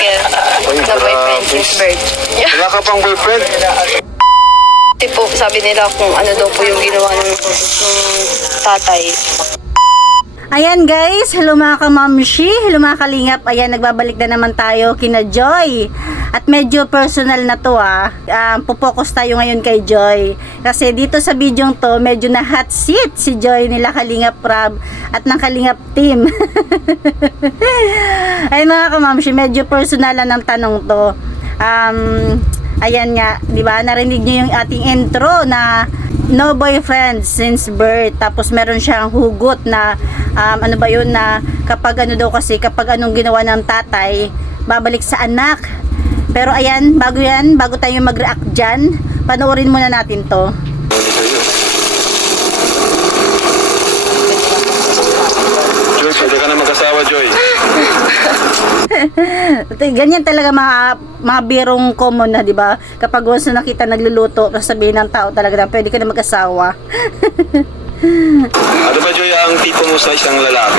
Single. Uy, Na boyfriend grabe. since birth. Yeah. Wala ka pang boyfriend? Kasi po, sabi nila kung ano daw po yung ginawa ng tatay. Ayan guys, hello mga kamamshi, hello mga kalingap. Ayan, nagbabalik na naman tayo kina Joy. At medyo personal na to pupokus tayo ngayon kay Joy. Kasi dito sa video to, medyo na hot seat si Joy nila Kalingap Rab at ng Kalingap team. Ay mga kamamshi, medyo personal na ng tanong to. Ayan nga, di ba? Narinig niyo yung ating intro na no boyfriend since birth. Tapos meron siyang hugot na ano ba yun, na kapag ano daw kasi, kapag anong ginawa ng tatay, babalik sa anak. Pero ayan, bago tayo mag-react dyan, panoorin muna natin to. Joy, pwede ka na mag-asawa, Joy. Ganyan talaga mga birong common na, di ba? Kapag once na nakita nagluluto, sabihin ng tao talaga na pwede ka na mag-asawa. Ano ba, Joy, ang tipo mo sa isang lalaki?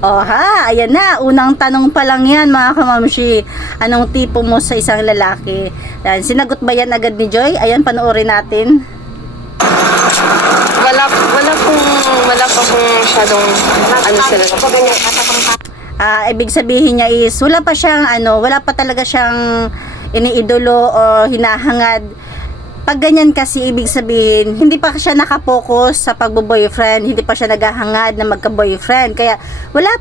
Oh ha, ayan na. Unang tanong pa lang yan mga kamamshi. Anong tipo mo sa isang lalaki? Yan, sinagot ba yan agad ni Joy? Ayan, panoorin natin. Wala pa pong masyadong ano sila. Ibig sabihin niya is wala pa talaga siyang iniidolo o hinahangad. Pag ganyan kasi, ibig sabihin, hindi pa siya nakapokus sa pagbo-boyfriend, hindi pa siya naghahangad na magka-boyfriend. Kaya wala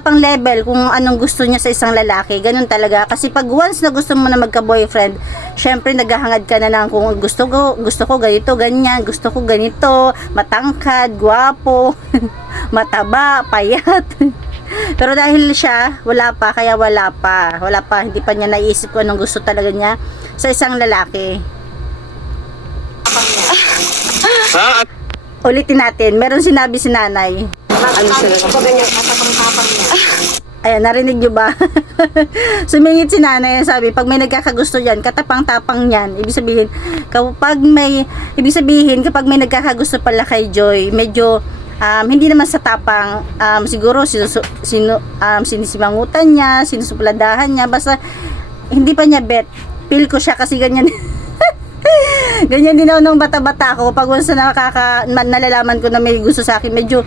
pang level kung anong gusto niya sa isang lalaki. Ganun talaga. Kasi pag once na gusto mo na magka-boyfriend, syempre naghahangad ka na lang kung gusto ko ganito, ganyan, gusto ko ganito, matangkad, gwapo, mataba, payat. Pero dahil siya, wala pa, hindi pa niya naisip kung anong gusto talaga niya sa isang lalaki. Ha? Ulitin natin, meron sinabi si nanay. Ano sila. Ayan, narinig nyo ba? Sumingit si nanay, sabi, pag may nagkakagusto yan, katapang-tapang yan. Kapag may nagkakagusto pala kay Joy, medyo hindi naman sa tapang, siguro sinisimangutan niya, sinusupladahan niya, basta hindi pa niya bet. Feel ko siya kasi ganyan. Ganyan din ako nung bata-bata ako. Pag once na nalalaman ko na may gusto sa akin, medyo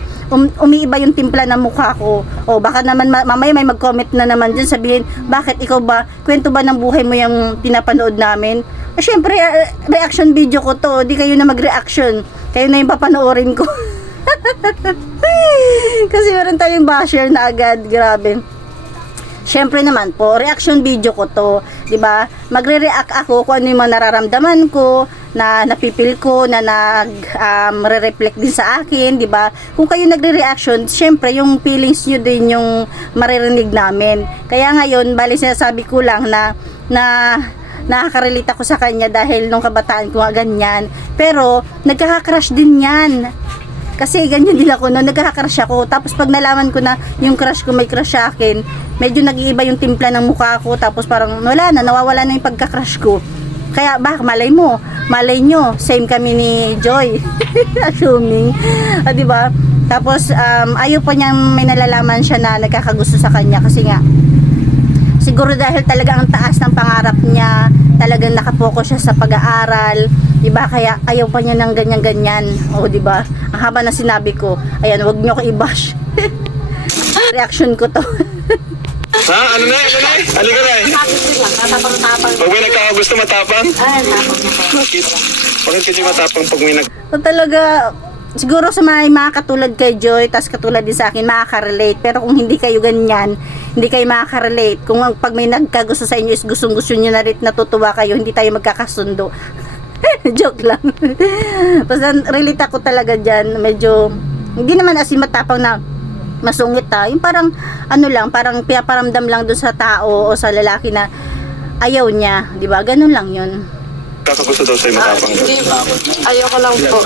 umiiba yung timpla ng mukha ko. O baka naman mamaya may mag-comment na naman dyan, sabihin, bakit ikaw ba, kwento ba ng buhay mo yung pinapanood namin? Syempre, reaction video ko to, di kayo na mag-reaction, kayo na yung papanoorin ko. Kasi meron tayong basher na agad, grabe. Syempre naman po, reaction video ko to, 'di ba? Magre-react ako kung ano yung mga nararamdaman ko, na napipil ko, na re-reflect din sa akin, 'di ba? Kung kayo nagre-reaction, syempre yung feelings niyo din yung maririnig namin. Kaya ngayon, bali sinasabi ko lang na nakaka-relate ako sa kanya dahil nung kabataan ko nga ganyan. Pero nagkaka-crush din 'yan. Kasi ganyan din ako noon, nagkaka-crush ako. Tapos pag nalaman ko na yung crush ko may crush sa akin, medyo nag-iiba yung timpla ng mukha ko. Tapos parang nawawala na yung pagka-crush ko. Kaya malay nyo, same kami ni Joy. Assuming, diba? Tapos ayaw pa niyang may nalalaman siya na nagkakagusto sa kanya. Kasi nga, siguro dahil talaga ang taas ng pangarap niya, talagang nakapokus siya sa pag-aaral, diba? Kaya ayaw pa niya ng ganyan-ganyan. O diba? Ang haba na sinabi ko. Ayan, wag niyo ko i-bash. Reaction ko to. Ha? Ano na? Halika na eh. Pag may nagkakagusto, matapang? Bakit kasi matapang pag may Talaga, siguro sa mga katulad kay Joy, tas katulad din sa akin, makaka-relate. Pero kung hindi kayo ganyan, hindi kayo makaka-relate. Kung pag may nagkagusto sa inyo is gustong-gusto nyo na rin, natutuwa kayo, hindi tayo magkakasundo. Joke lang. Basta relate ako talaga dyan. Medyo, hindi naman as in matapang na masungit yung parang, parang piyaparamdam lang dun sa tao o sa lalaki na ayaw niya. Diba? Ganun lang yun. kakagusto daw sa'yo matapang? Ayoko lang po.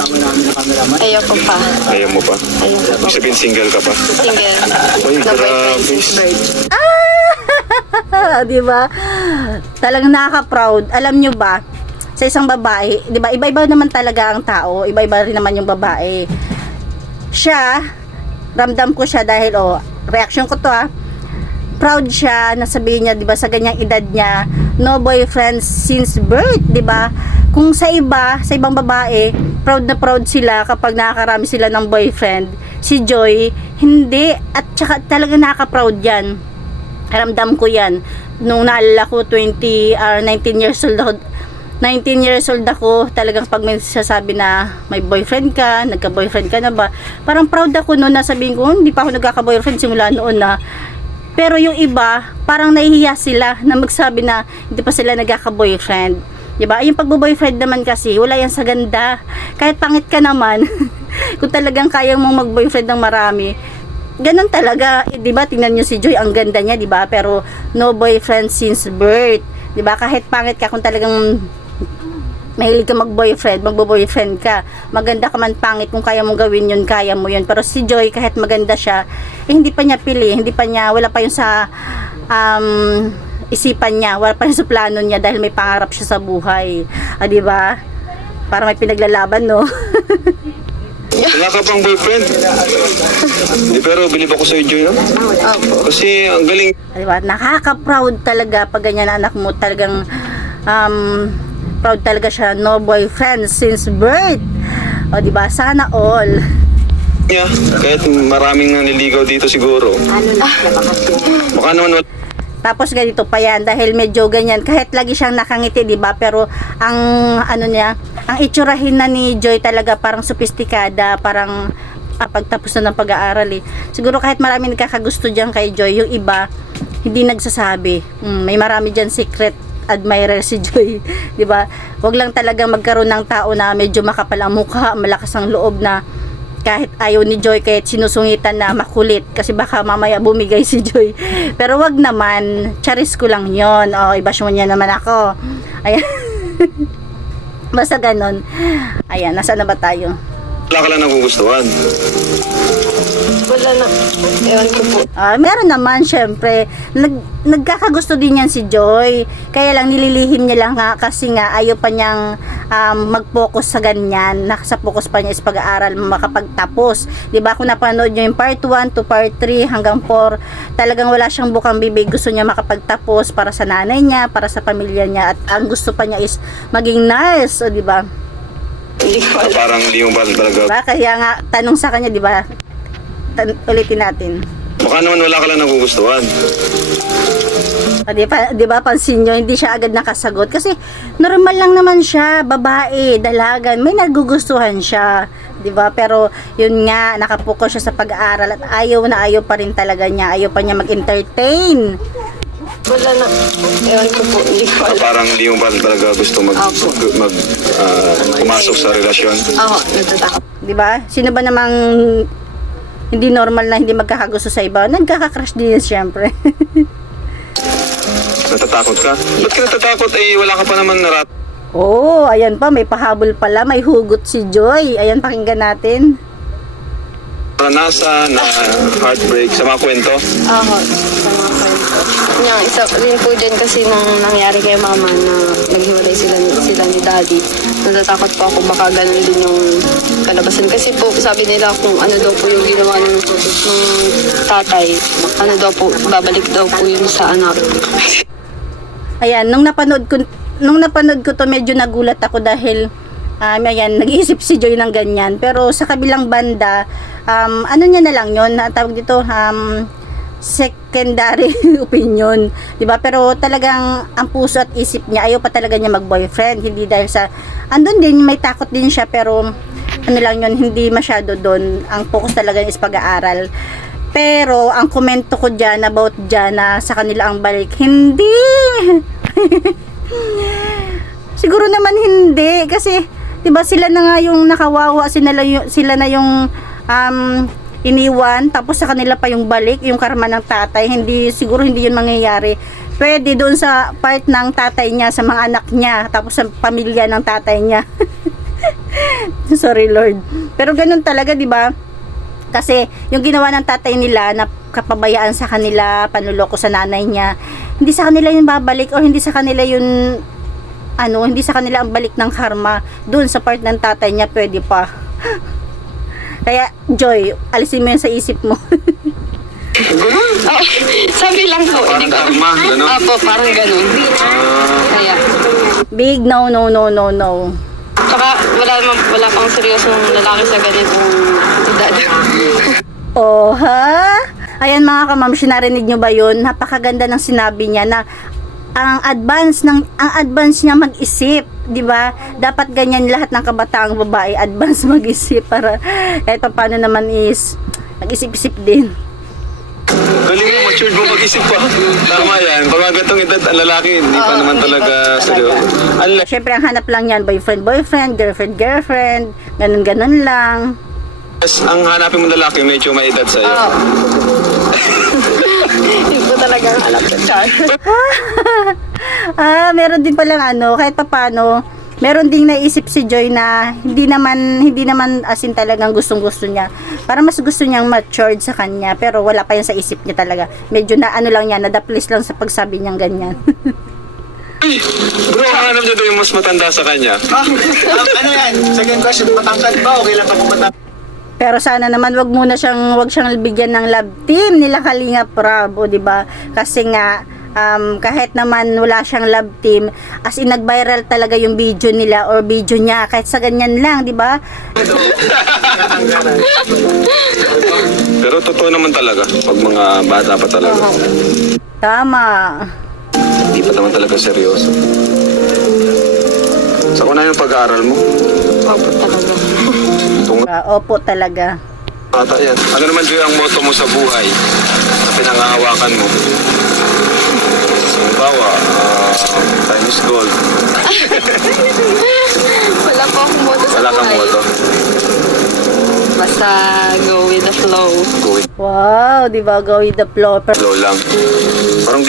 Ayoko pa. Ayaw mo pa? Ayoko. Ibig sabihin single ka pa? Single. Uy, Na boyfriend grabe. since birth. Di ba? Talagang nakaka-proud. Alam nyo ba, sa isang babae, di ba, iba-iba naman talaga ang tao, iba-iba rin naman yung babae. Siya, ramdam ko siya dahil, reaction ko to proud siya na sabihin niya, 'di ba, sa ganyang edad niya, no boyfriend since birth, 'di ba? Kung sa iba, sa ibang babae, proud na proud sila kapag nakakarami sila ng boyfriend. Si Joy, hindi. At saka talaga nakaka-proud 'yan. Ramdam ko 'yan. Nung naalala ko 19 years old ako, 19 years old ako, talagang pag may sasabi na may boyfriend ka, nagka-boyfriend ka na ba, parang proud ako noon na sabihin ko, hindi pa ako nagkaka-boyfriend simula noon na. Pero yung iba, parang nahihiya sila na magsabi na hindi pa sila nagkaka-boyfriend. Diba? Yung pagbo-boyfriend naman kasi, wala yan sa ganda. Kahit pangit ka naman, kung talagang kaya mong mag-boyfriend ng marami, ganun talaga. Diba? Tingnan nyo si Joy, ang ganda niya, diba? Pero no boyfriend since birth. Diba? Kahit pangit ka, kung talagang mahilig ka mag-boyfriend, magbo-boyfriend ka, maganda ka man pangit, kung kaya mong gawin yun, kaya mo yun. Pero si Joy, kahit maganda siya, hindi pa niya pili, wala pa yun sa isipan niya, wala pa yun sa plano niya dahil may pangarap siya sa buhay. Diba? Para may pinaglalaban, no? Wala ka pang boyfriend? Hindi, pero bilib ako sa'yo, Joy, no? Kasi ang galing. Diba? Nakaka-proud talaga pag ganyan na anak mo, talagang proud talaga siya, no boyfriend since birth. O diba, sana all. niya. Kahit maraming nililigaw dito siguro. Baka naman Tapos ganito pa yan, dahil medyo ganyan, kahit lagi siyang nakangiti, di ba? Pero ang ano niya, ang itsurahin na ni Joy talaga parang sophisticada, parang pagtapos na ng pag-aaral eh. Siguro kahit marami nagkakagusto diyan kay Joy, yung iba hindi nagsasabi. May marami diyan secret admirer si Joy, di ba? Wag lang talaga magkaroon ng tao na medyo makapal ang mukha, malakas ang loob na kahit ayaw ni Joy, kahit sinusungitan na makulit kasi baka mamaya bumigay si Joy. Pero wag naman, charis ko lang yon. O, i-bash mo niya naman ako. Ayan. Basta ganon. Ayan, nasa na ba tayo? wala ka lang nagugustuhan. Wala na. Ewan ko po. Meron naman, syempre. Nagkakagusto din yan si Joy. Kaya lang nililihim niya lang nga kasi nga ayaw pa niyang mag-focus sa ganyan. Nakasa-focus pa niya is pag-aaral, makapagtapos. Diba kung napanood niyo yung part 1 to part 3 hanggang 4, talagang wala siyang bukang bibig. Gusto niya makapagtapos para sa nanay niya, para sa pamilya niya. At ang gusto pa niya is maging nurse. O diba? Hindi ko alam. Parang hindi mo ba talaga. Diba? Kaya nga, tanong sa kanya, diba? Ulitin natin. Baka naman wala ka lang nagugustuhan. Di ba pansin nyo, hindi siya agad nakasagot kasi normal lang naman siya, babae, dalagan, may nagugustuhan siya, di ba? Pero yun nga, nakapokus siya sa pag-aaral at ayaw na ayaw pa rin talaga niya, ayaw pa niya mag-entertain. Wala na. Ewan ko po. Hindi ko alam. Parang hindi mo ba talaga gusto pumasok sa relasyon. Ako, natatakot. Di ba? Sino ba namang hindi normal na hindi magkakagusto sa iba? Nagkaka-crush din yan, syempre. Natatakot ka? Ba't ka natatakot? Wala ka pa naman narat. Oh, ayan pa, may pahabol pala, may hugot si Joy. Ayan, pakinggan natin. Naranasan na heartbreak sa mga kwento. Ako, sa mga kwento. Yung isa rin po dyan kasi nung nangyari kay mama na naghiwalay sila ni daddy. Natatakot po ako baka ganun din yung kalabasan. Kasi po sabi nila kung ano daw po yung ginawa ng tatay, ano daw po, babalik daw po yun sa anak. Ayan, nung napanood ko to, medyo nagulat ako dahil ayan, nag-iisip si Joy ng ganyan. Pero sa kabilang banda, ano niya na lang yun, tawag dito, secondary opinion, 'di ba? Pero talagang ang puso at isip niya, ayaw pa talaga niya mag-boyfriend, hindi dahil sa andun din, may takot din siya, pero ano lang yun, hindi masyado doon. Ang focus talaga is pag-aaral. Pero ang komento ko diyan about diyan na sa kanila ang balik, hindi. Siguro naman hindi kasi 'di ba sila na nga yung nakawawa, sila na yung iniwan, tapos sa kanila pa yung balik, yung karma ng tatay. Siguro hindi yun mangyayari. Pwede doon sa part ng tatay niya, sa mga anak niya, tapos sa pamilya ng tatay niya. Sorry Lord. Pero ganun talaga, di ba? Kasi yung ginawa ng tatay nila na kapabayaan sa kanila, panuloko sa nanay niya, hindi sa kanila yung babalik, o hindi sa kanila yung hindi sa kanila ang balik ng karma. Doon sa part ng tatay niya, pwede pa. Kaya, Joy, alisin mo yan sa isip mo. Ganun. Oh, sabi lang po. Parang Hindi ko. karma, gano'n? Opo, parang ganun. Kaya. Big no, no, no, no, no. Tsaka wala pang seryosong lalaki sa ganitong edad. Oh, ha? Ayan mga kamamshi, narinig nyo ba yun? Napakaganda ng sinabi niya na ang advance niya mag-isip, 'di ba? Dapat ganyan lahat ng kabataang babae, advance mag-isip para kahit paano naman is mag-isip-isip din. Galing mo, matured mo mag-isip pa. Tama yan. Pag ganitong edad, ang lalaki, hindi pa naman talaga seryoso. Syempre ang hanap lang yan, boyfriend, girlfriend, ganun lang. Ang hanapin mo lalaki, medyo may edad sa'yo. Oo. Hindi ko talaga alam sa char. Meron din palang kahit papaano, meron ding naisip si Joy na hindi naman as in talagang gustong-gusto niya. Para mas gusto niyang matured sa kanya, pero wala pa yan sa isip niya talaga. Medyo na lang yan, nadaplis lang sa pagsabi niyang ganyan. Bro, hanap niya daw yung mas matanda sa kanya. Ano yan? Second question, matangkad ba? Okay lang pa kung matangkad? Pero sana naman wag siyang bigyan ng love team nila Kalingap Rab, o 'di ba? Kasi nga kahit naman wala siyang love team, as in nag-viral talaga yung video nila or video niya kahit sa ganyan lang, 'di ba? Pero totoo naman talaga, pag mga bata pa talaga. Tama. Hindi pa naman talaga seryoso. Sa una yung pag-aaral mo, Opo talaga. Opo talaga. bata yan. Ano naman Joy ang motto mo sa buhay na pinangahawakan mo? Halimbawa, time is gold. Wala po akong moto sa Wala kang buhay. motto. Basta go with the flow. Go with Wow, 'di ba? Go with the flow. flow lang. Parang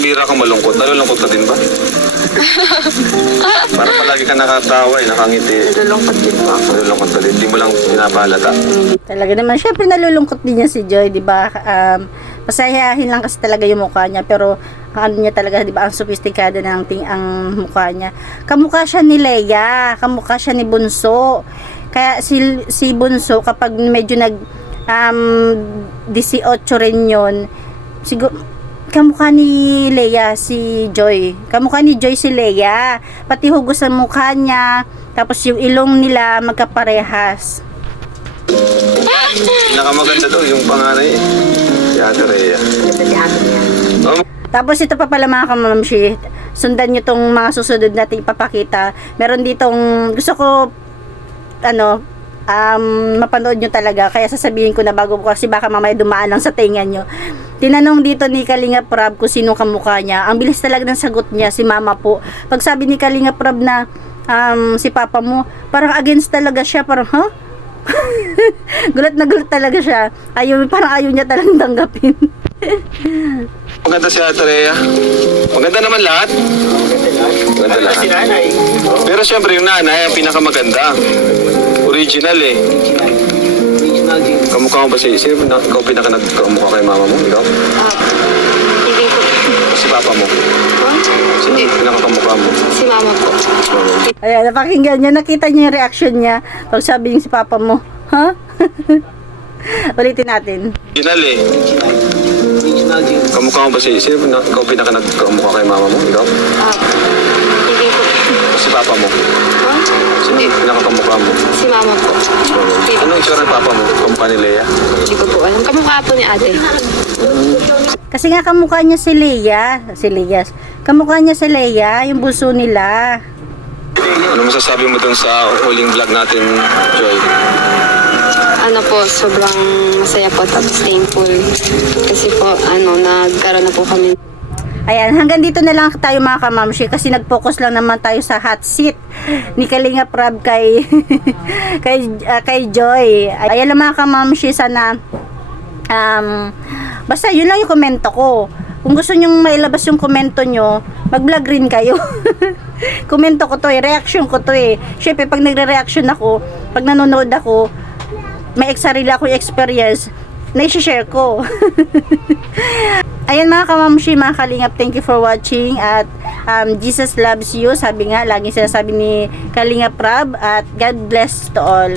bira kang malungkot. Nalulungkot ka din ba? Parang palagi ka nakatawa nakangiti. Nalulungkot din po ako. Nalulungkot ka din. Hindi mo lang pinapahalata. Talaga naman, syempre nalulungkot din niya si Joy, 'di ba? Masayahin lang kasi talaga yung mukha niya, pero ano niya talaga, 'di ba? Ang sophisticado ng ang mukha niya. Kamukha siya ni Leia, kamukha siya ni Bunso. Kaya si Bunso kapag medyo 18 rin 'yon, siguro kamukha ni Leia si Joy. Kamukha ni Joy si Leia. Pati hugos ng mukha niya, tapos yung ilong nila magkaparehas. Pinakamaganda daw yung panganay. Si Ate Rhea. Oh, Tapos ito pa pala mga kamamshi, sundan nyo tong mga susunod natin ipapakita. Meron ditong, gusto ko, mapanood nyo talaga. Kaya sasabihin ko na bago ko kasi baka mamaya dumaan lang sa tinga nyo. Tinanong dito ni Kalingap Rab kung sino kamukha niya. Ang bilis talaga ng sagot niya, si Mama po. Pag sabi ni Kalingap Rab na si Papa mo, parang against talaga siya. Parang, gulat na gulat talaga siya. Parang ayaw niya talagang tanggapin. maganda si Ate Rhea. Maganda naman lahat. Maganda Si lahat. nanay. Pero siyempre yung nanay ang pinakamaganda. Original eh. Original din. Kamukha mo ba si Isip? Ikaw pinaka-nagkamukha kay mama mo? Ikaw? Hindi po. Si papa mo? Sino Hindi. pinakakamukha mo? Si mama po. Ayan, napakinggan niya. Nakita niya yung reaction niya. Pag sabi niya si Papa mo, ha? Ulitin natin. Original eh. Original din. Kamukha mo ba si Isip? Ikaw pinaka-nagkamukha kay mama mo? Ikaw? Hindi po. Si papa mo? Sino Hindi. pinakakamukha mo? Si mama po. Hindi po. Anong itsura ng papa mo? Kamukha ni Lea? Hindi ko po alam. Kamukha po ni ate. Kasi nga kamukha niya si Leia. Kamukha niya si Leia, yung buso nila. Ano masasabi mo dun sa huling vlog natin, Joy? Ano po, sobrang masaya po tapos thankful. Kasi po, nagkaroon na po kami. Ayan, hanggang dito na lang tayo mga kamamshi kasi nag-focus lang naman tayo sa hot seat ni Kalingap Rab kay kay Joy. Ayan lang mga kamamshi, sana basta yun lang yung komento ko. Kung gusto nyong mailabas yung komento nyo, mag-vlog rin kayo. Komento ko to reaction ko to Syempre pag nagre-reaction ako, pag nanonood ako, may sarili akong experience na i-share ko. Ayan mga kamamshi, mga Kalingap, thank you for watching at Jesus loves you. Sabi nga, laging sinasabi ni Kalingap Rab at God bless to all.